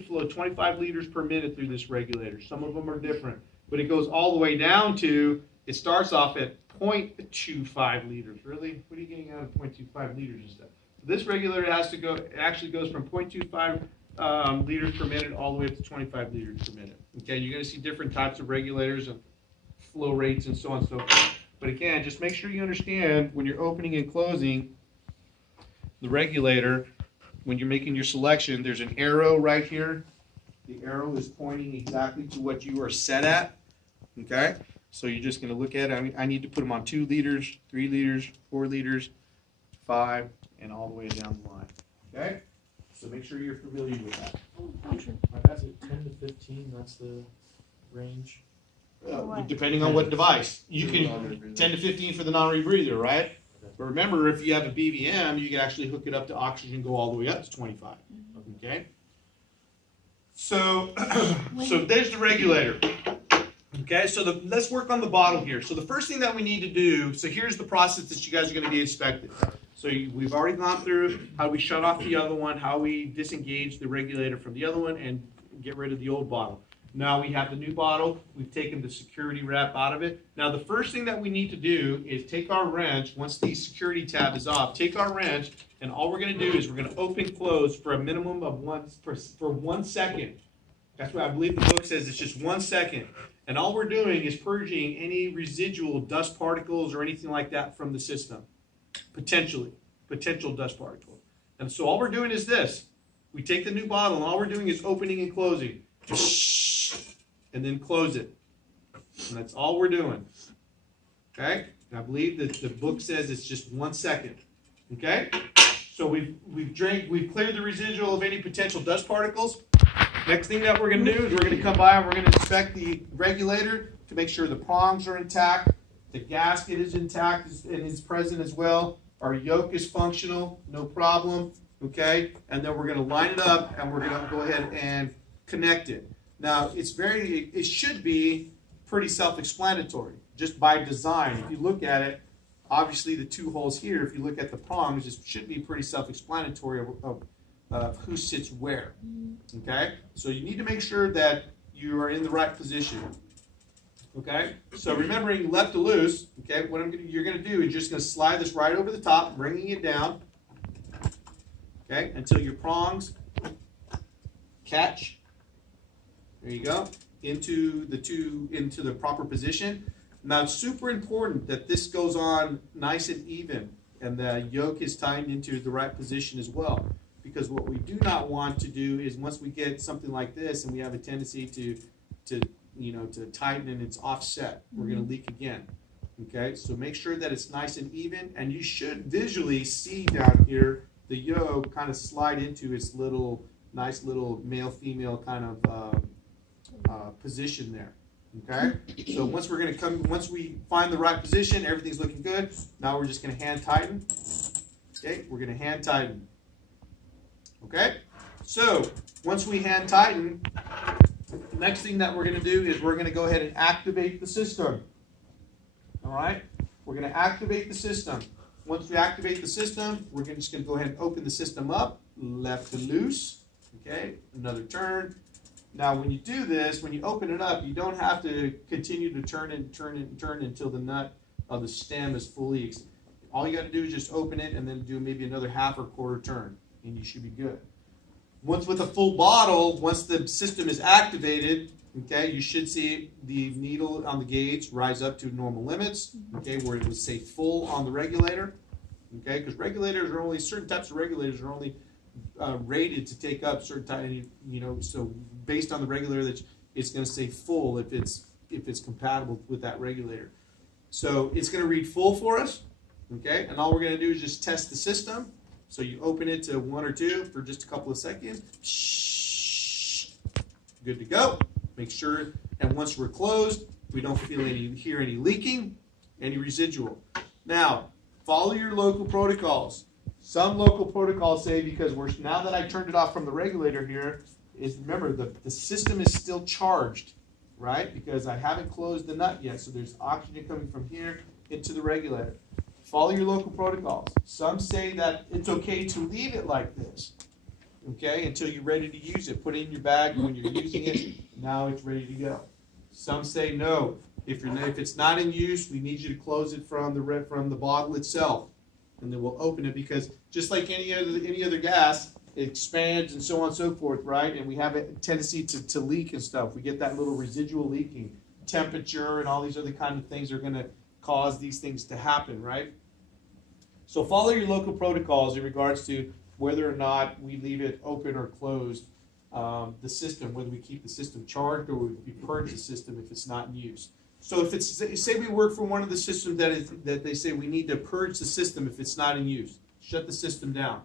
flow 25 liters per minute through this regulator. Some of them are different, but it goes all the way down to, it starts off at 0.25 liters. Really? What are you getting out of 0.25 liters and stuff? This regulator has to go, it actually goes from 0.25 liters per minute all the way up to 25 liters per minute. Okay, you're going to see different types of regulators and flow rates and so on and so forth. But again, just make sure you understand when you're opening and closing the regulator, when you're making your selection, there's an arrow right here. The arrow is pointing exactly to what you are set at. Okay, so you're just going to look at it. I need to put them on 2 liters, 3 liters, 4 liters, 5, and all the way down the line. Okay, so make sure you're familiar with that. Is it 10 to 15? That's the range. Depending on what device. You can 10 to 15 for the non-rebreather, right? But remember, if you have a BVM, you can actually hook it up to oxygen, go all the way up to 25. Okay? So there's the regulator. Okay, so let's work on the bottle here. So the first thing that we need to do, so here's the process that you guys are going to be inspected. So we've already gone through how we shut off the other one, how we disengage the regulator from the other one, and get rid of the old bottle. Now we have the new bottle. We've taken the security wrap out of it. Now the first thing that we need to do is take our wrench, once the security tab is off, take our wrench, and all we're going to do is we're going to open close for a minimum of 1 second. That's what I believe the book says, it's just 1 second. And all we're doing is purging any residual dust particles or anything like that from the system. Potential dust particles. And so all we're doing is this. We take the new bottle and all we're doing is opening and closing. And then close it. And that's all we're doing. Okay? And I believe that the book says it's just 1 second. Okay? So we've cleared the residual of any potential dust particles. Next thing that we're going to do is we're going to come by and we're going to inspect the regulator to make sure the prongs are intact, the gasket is intact and is present as well. Our yoke is functional, no problem. Okay? And then we're going to line it up and we're going to go ahead and connect it. Now, it should be pretty self-explanatory, just by design. If you look at it, obviously the 2 holes here, if you look at the prongs, it should be pretty self-explanatory of who sits where. Okay? So you need to make sure that you are in the right position. Okay? So remembering left to loose, okay, you're going to do is just going to slide this right over the top, bringing it down, okay, until your prongs catch. There you go, into the proper position. Now it's super important that this goes on nice and even and the yoke is tightened into the right position as well. Because what we do not want to do is once we get something like this and we have a tendency to tighten and it's offset, we're going to leak again. Okay, so make sure that it's nice and even, and you should visually see down here the yoke kind of slide into its nice little male-female kind of position there. Okay, so once we find the right position, everything's looking good. Now we're just going to hand tighten. Okay, we're going to hand tighten. Okay, so once we hand tighten, the next thing that we're going to do is we're going to go ahead and activate the system. All right, we're going to activate the system. Once we activate the system, we're just going to go ahead and open the system up, left to loose. Okay, another turn. Now, when you do this, when you open it up, you don't have to continue to turn until the nut of the stem is fully. All you got to do is just open it and then do maybe another half or quarter turn, and you should be good. Once with a full bottle, once the system is activated, okay, you should see the needle on the gauge rise up to normal limits, okay, where it would say full on the regulator, okay, because certain types of regulators are only rated to take up certain type, so based on the regulator, that it's going to say full if it's compatible with that regulator. So it's going to read full for us, okay, and all we're going to do is just test the system. So you open it to 1 or 2 for just a couple of seconds. Good to go. Make sure, and once we're closed, we don't hear any leaking, any residual. Now, follow your local protocols. Some local protocols say, because now that I turned it off from the regulator here, is remember the system is still charged, right? Because I haven't closed the nut yet, so there's oxygen coming from here into the regulator. Follow your local protocols. Some say that it's okay to leave it like this. okay, until you're ready to use it. Put it in your bag when you're using it. Now it's ready to go. Some say no. If it's not in use, we need you to close it from the bottle itself, and then we'll open it, because just like any other gas, it expands and so on and so forth, right? And we have a tendency to leak and stuff. We get that little residual leaking. Temperature and all these other kind of things are going to cause these things to happen, right? So follow your local protocols in regards to whether or not we leave it open or closed, the system, whether we keep the system charged or we purge the system if it's not in use. So if it's, say we work for one of the systems that they say we need to purge the system if it's not in use, shut the system down.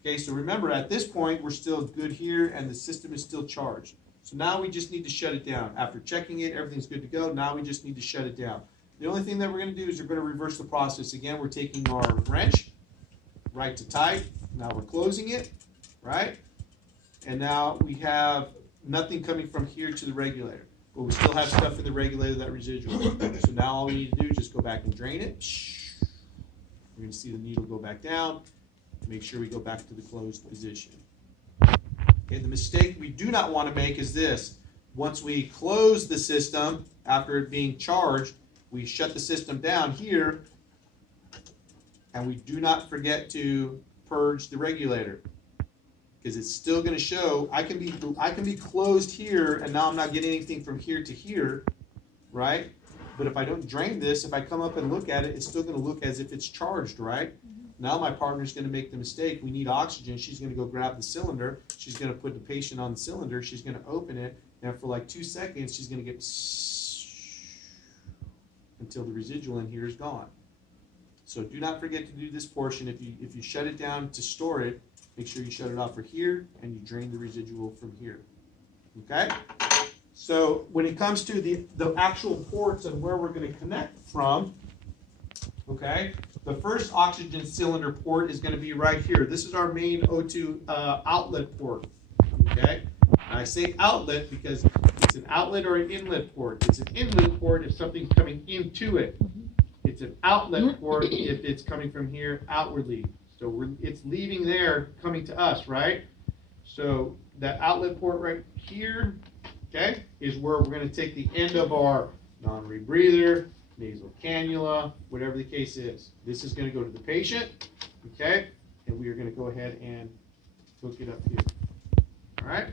Okay, so remember at this point we're still good here and the system is still charged. So now we just need to shut it down. After checking it, everything's good to go. Now we just need to shut it down. The only thing that we're going to do is we're going to reverse the process. Again, we're taking our wrench, right to tight. Now we're closing it, right? And now we have nothing coming from here to the regulator. But we still have stuff in the regulator, that residual. So now all we need to do is just go back and drain it. We're going to see the needle go back down. Make sure we go back to the closed position. Okay, the mistake we do not want to make is this. Once we close the system, after it being charged, we shut the system down here, and we do not forget to purge the regulator, because it's still going to show I can be closed here, and now I'm not getting anything from here to here, right? But if I don't drain this, if I come up and look at it, it's still going to look as if it's charged, right? Now my partner's going to make the mistake. We need oxygen. She's going to go grab the cylinder. She's going to put the patient on the cylinder. She's going to open it, and for like 2 seconds, she's going to get until the residual in here is gone. So do not forget to do this portion. If you shut it down to store it, make sure you shut it off for here, and you drain the residual from here. Okay? So when it comes to the actual ports and where we're going to connect from, okay, the first oxygen cylinder port is going to be right here. This is our main O2 outlet port. Okay? And I say outlet because it's an outlet or an inlet port. It's an inlet port if something's coming into it. It's an outlet port if it's coming from here outwardly. So it's leaving there, coming to us, right? So that outlet port right here, okay, is where we're going to take the end of our non-rebreather, nasal cannula, whatever the case is. This is going to go to the patient, okay, and we are going to go ahead and hook it up here. All right?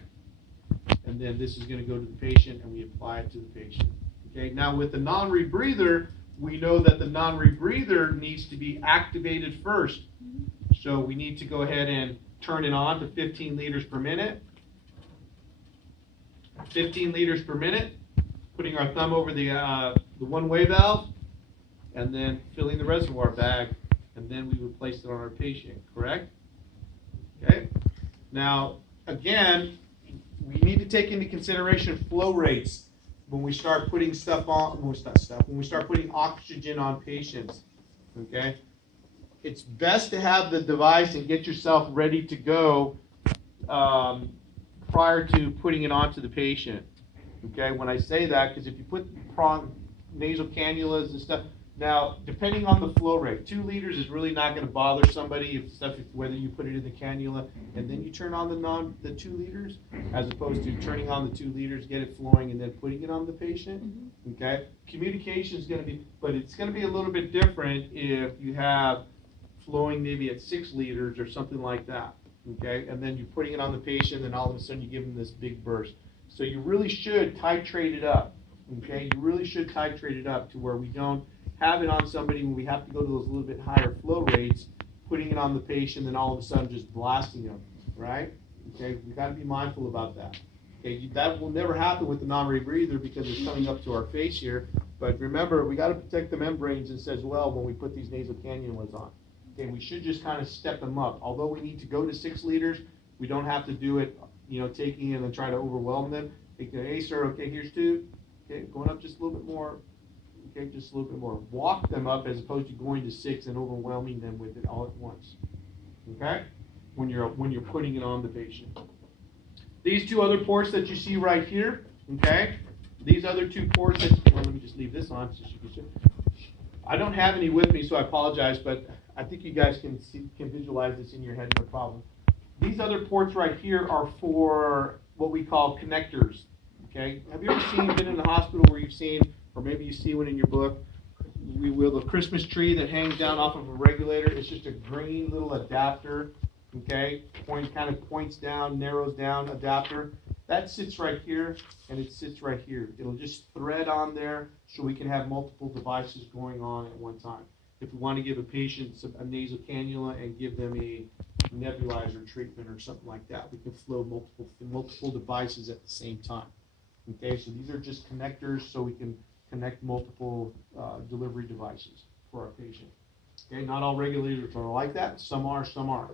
And then this is going to go to the patient, and we apply it to the patient. Okay, now with the non-rebreather, we know that the non-rebreather needs to be activated first. So we need to go ahead and turn it on to 15 liters per minute. 15 liters per minute, putting our thumb over the one-way valve, and then filling the reservoir bag, and then we would place it on our patient, correct? Okay. Now, again, we need to take into consideration flow rates when we start putting stuff on, when we start putting oxygen on patients, okay? It's best to have the device and get yourself ready to go prior to putting it onto the patient, okay? When I say that, because if you put nasal cannulas and stuff, now, depending on the flow rate, 2 liters is really not going to bother somebody whether you put it in the cannula and then you turn on the 2 liters, as opposed to turning on the 2 liters, get it flowing, and then putting it on the patient. Okay, communication is going to be, but it's going to be a little bit different if you have flowing maybe at 6 liters or something like that. Okay, and then you're putting it on the patient, and all of a sudden you give them this big burst. So you really should titrate it up. Okay, you really should titrate it up to where we don't have it on somebody when we have to go to those little bit higher flow rates, putting it on the patient, and all of a sudden just blasting them, right? Okay, we got to be mindful about that. Okay, that will never happen with the non-rebreather because it's coming up to our face here. But remember, we got to protect the membranes as well when we put these nasal cannulas on. Okay, we should just kind of step them up. Although we need to go to 6 liters, we don't have to do it, taking it and try to overwhelm them. Hey, sir, okay, here's 2. Okay, going up just a little bit more. Okay, just a little bit more. Walk them up as opposed to going to 6 and overwhelming them with it all at once. Okay? When you're putting it on the patient. These 2 other ports that you see right here, okay? These other 2 ports let me just leave this on so you can see. I don't have any with me, so I apologize, but I think you guys can visualize this in your head, no problem. These other ports right here are for what we call connectors, okay? Have you ever been in the hospital where you've seen, or maybe you see one in your book, the Christmas tree that hangs down off of a regulator? It's just a green little adapter, okay? Kind of points down, narrows down adapter. That sits right here, and it sits right here. It'll just thread on there so we can have multiple devices going on at one time. If we want to give a patient a nasal cannula and give them a nebulizer treatment or something like that, we can flow multiple devices at the same time. Okay, so these are just connectors so we can connect multiple delivery devices for our patient. Okay, not all regulators are like that. Some are, some aren't.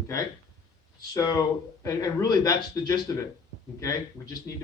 Okay, so and really that's the gist of it. Okay, we just need to